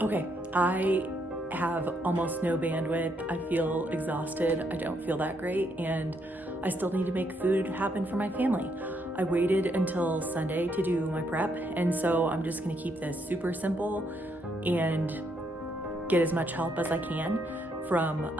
Okay, I have almost no bandwidth. I feel exhausted. I don't feel that great, and I still need to make food happen for my family. I waited until Sunday to do my prep, and so I'm just gonna keep this super simple and get as much help as I can from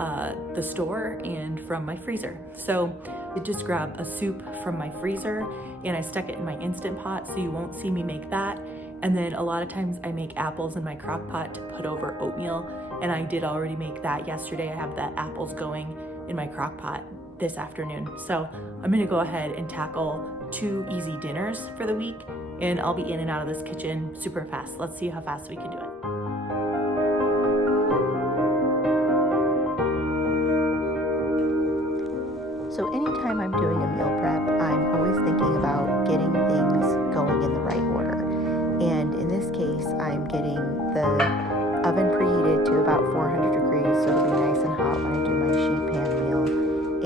the store and from my freezer. So I just grab a soup from my freezer and I stuck it in my Instant Pot, so you won't see me make that. And then a lot of times I make apples in my crock pot to put over oatmeal, and I did already make that yesterday. I have the apples going in my crock pot this afternoon. So I'm gonna go ahead and tackle 2 easy dinners for the week, and I'll be in and out of this kitchen super fast. Let's see how fast we can do it. So anytime I'm doing a meal prep, I'm always thinking about getting things going in the right order. And in this case, I'm getting the oven preheated to about 400 degrees, so it'll be nice and hot when I do my sheet pan meal.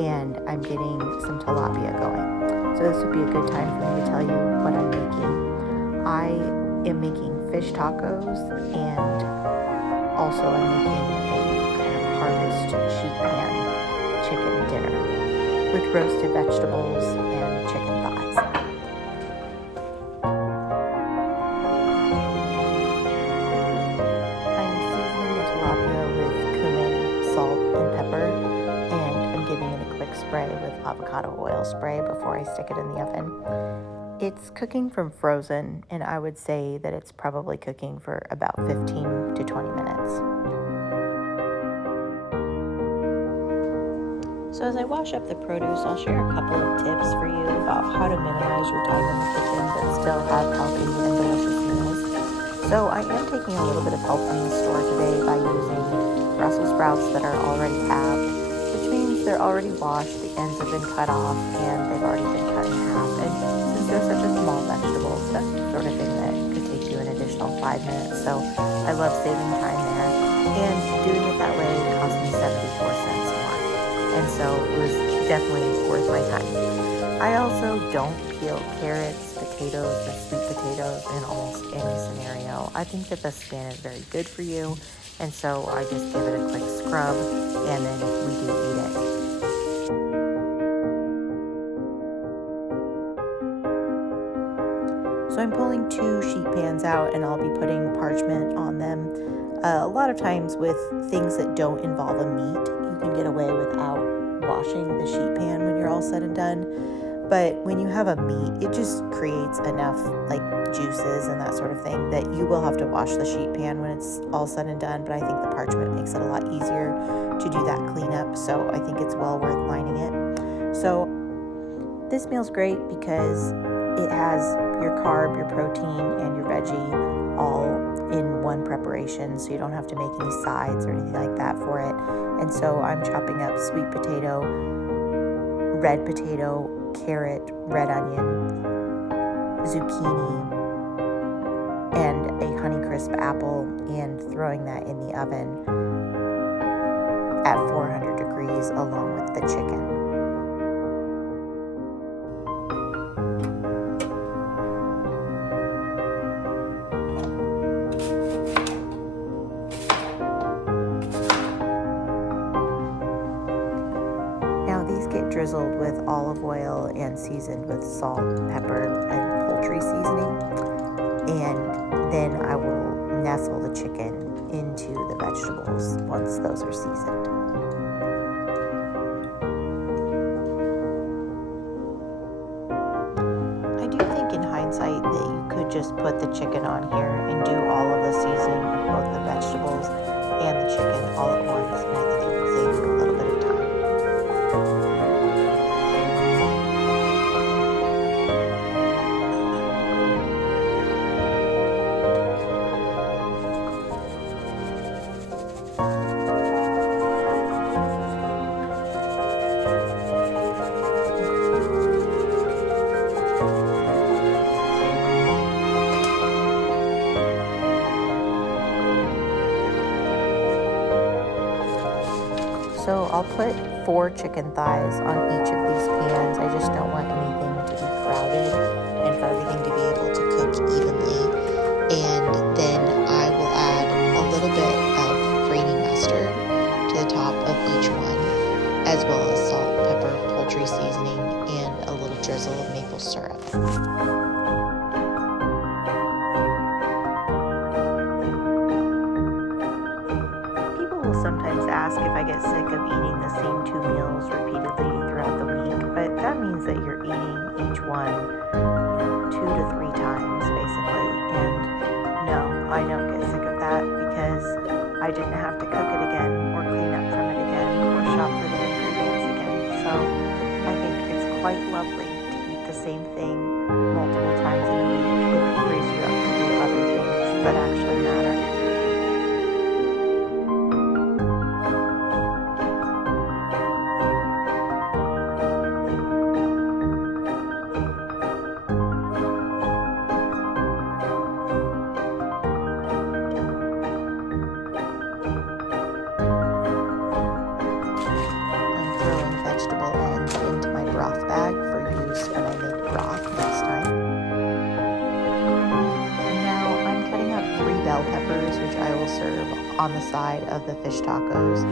And I'm getting some tilapia going. So this would be a good time for me to tell you what I'm making. I am making fish tacos, and also I'm making a kind of harvest sheet pan chicken dinner with roasted vegetables and chicken thighs. I'm seasoning the tilapia with cumin, salt, and pepper, and I'm giving it a quick spray with avocado oil spray before I stick it in the oven. It's cooking from frozen, and I would say that it's probably cooking for about 15 to 20 minutes. So as I wash up the produce, I'll share a couple of tips for you about how to minimize your time in the kitchen but still have healthy and delicious meals. So I am taking a little bit of help from the store today by using Brussels sprouts that are already halved, which means they're already washed, the ends have been cut off, and they've already been cut in half. And since they're such a small vegetable, that's the sort of thing that could take you an additional 5 minutes. So I love saving time there, and doing it that way cost me 74 cents more. And so it was definitely worth my time. I also don't peel carrots, potatoes, or sweet potatoes in almost any scenario. I think that the skin is very good for you, and so I just give it a quick scrub, and then we do eat it. So I'm pulling 2 sheet pans out, and I'll be putting parchment on them. A lot of times with things that don't involve a meat, you can get away without washing the sheet pan when you're all said and done. But when you have a meat, it just creates enough like juices and that sort of thing that you will have to wash the sheet pan when it's all said and done. But I think the parchment makes it a lot easier to do that cleanup. So I think it's well worth lining it. So this meal's great because it has your carb, your protein, and your veggie all in one preparation, so you don't have to make any sides or anything like that for it. And so I'm chopping up sweet potato, red potato, carrot, red onion, zucchini, and a Honeycrisp apple, and throwing that in the oven at 400 degrees along with the chicken. Get drizzled with olive oil and seasoned with salt, pepper, and poultry seasoning. And then I will nestle the chicken into the vegetables once those are seasoned. I do think in hindsight that you could just put the chicken on here and do all of the seasoning of both the vegetables and the chicken all at once, and I think it would save you a little bit of time. So I'll put 4 chicken thighs on each of these pans. I just don't want anything to be crowded and for everything to be able to cook evenly. And then I will add a little sometimes ask if I get sick of eating the same 2 meals repeatedly throughout the week, but that means that you're eating each one 2 to 3 times basically. And no, I don't get sick of that because I didn't have to cook it again or clean up from it again or shop for the ingredients again. So I think it's quite lovely to eat the same thing multiple times in a week if it frees you up to do other things that actually matter. Vegetable ends into my broth bag for use when I make broth next time. And now I'm cutting up 3 bell peppers, which I will serve on the side of the fish tacos.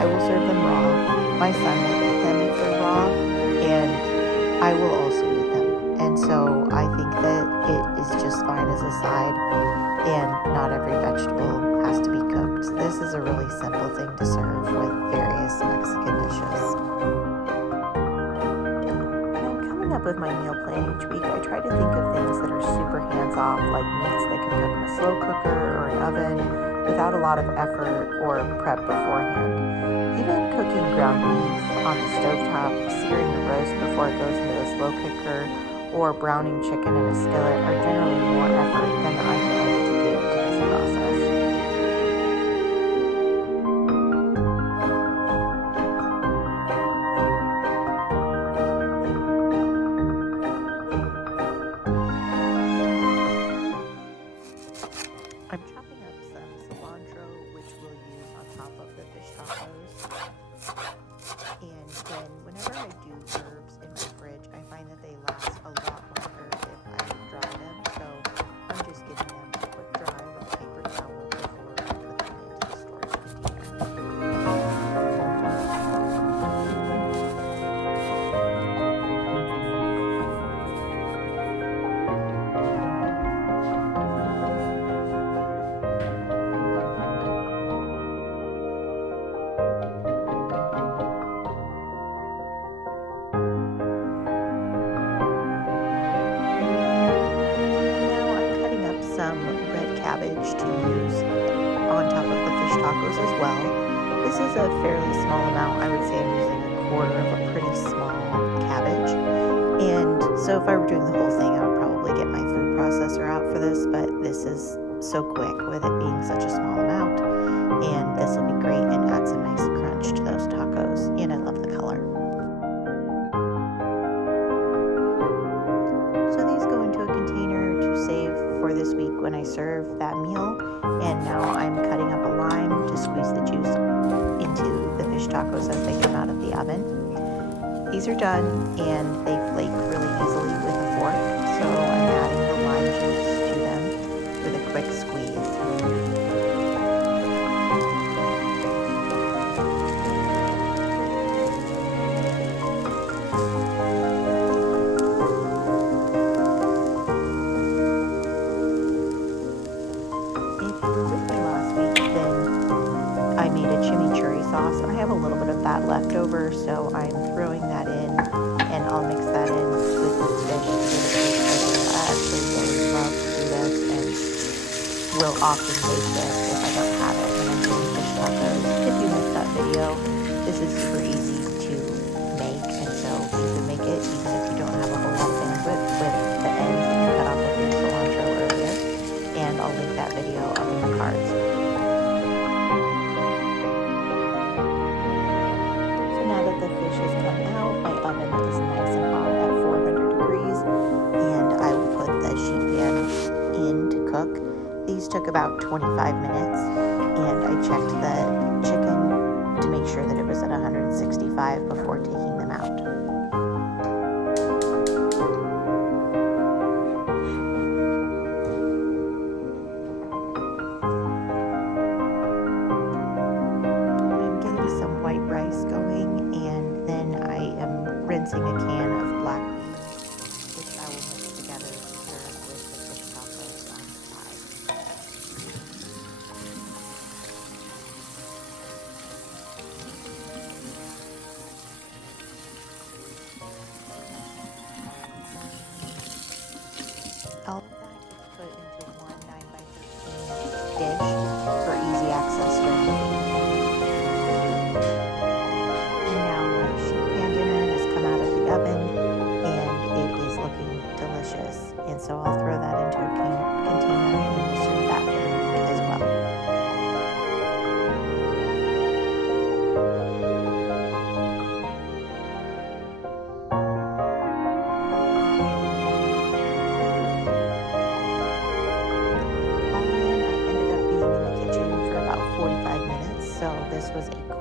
I will serve them raw. My son will eat them if they're raw, and I will also eat them. And so I think that it is just fine as a side, and not every vegetable has to be cooked. This is a really simple thing to serve with various Mexican dishes. With my meal plan each week, I try to think of things that are super hands-off, like meats that can cook in a slow cooker or an oven without a lot of effort or prep beforehand. Even cooking ground beef on the stovetop, searing the roast before it goes into the slow cooker, or browning chicken in a skillet are generally more effort than I'm willing to give to this process. I'm chopping up some cilantro, which we'll use on top of the fish tacos. And then whenever I do herbs in my fridge, I find that they last a lot longer if I dry them. So I'm just giving them a quick dry with a paper towel before I put them into the storage container. Some red cabbage to use on top of the fish tacos as well. This is a fairly small amount. I would say I'm using a quarter of a pretty small cabbage. And so if I were doing the whole thing, I would probably get my food processor out for this, but this is so quick with it being such a small amount. And this will be great and add some nice crunch to those tacos. And I love the color. So these go into a container to save for this week when I serve that meal. And now I'm cutting up a lime to squeeze the juice into the fish tacos as they come out of the oven. These are done and they flake really easily with a fork, so I'm adding the lime juice to them with a quick squeeze. I made a chimichurri sauce and I have a little bit of that left over, so I'm throwing that in and I'll mix that in with the fish. I actually really love to do this and will often make this if I don't have it when I'm doing fish tacos. If you missed that video, this is super easy to make, and so you can make it even if you don't have a whole lot of bandwidth with the ends that you cut off with your cilantro earlier, and I'll link that video up in the cards. The fish has come out. My oven is nice and hot at 400 degrees, and I will put the sheet pan in to cook. These took about 25 minutes, and I checked the chicken to make sure that it was at 165 before taking them out. I'm getting some white rice going, and then I am rinsing a can of black beans, which I will mix together to serve with the fish tacos on the side.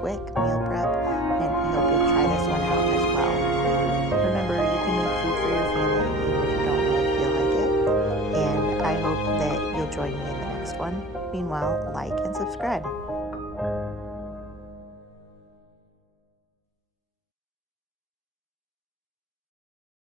quick meal prep, and I hope you'll try this one out as well. Remember, you can make food for your family even if you don't really feel like it, and I hope that you'll join me in the next one. Meanwhile, like and subscribe.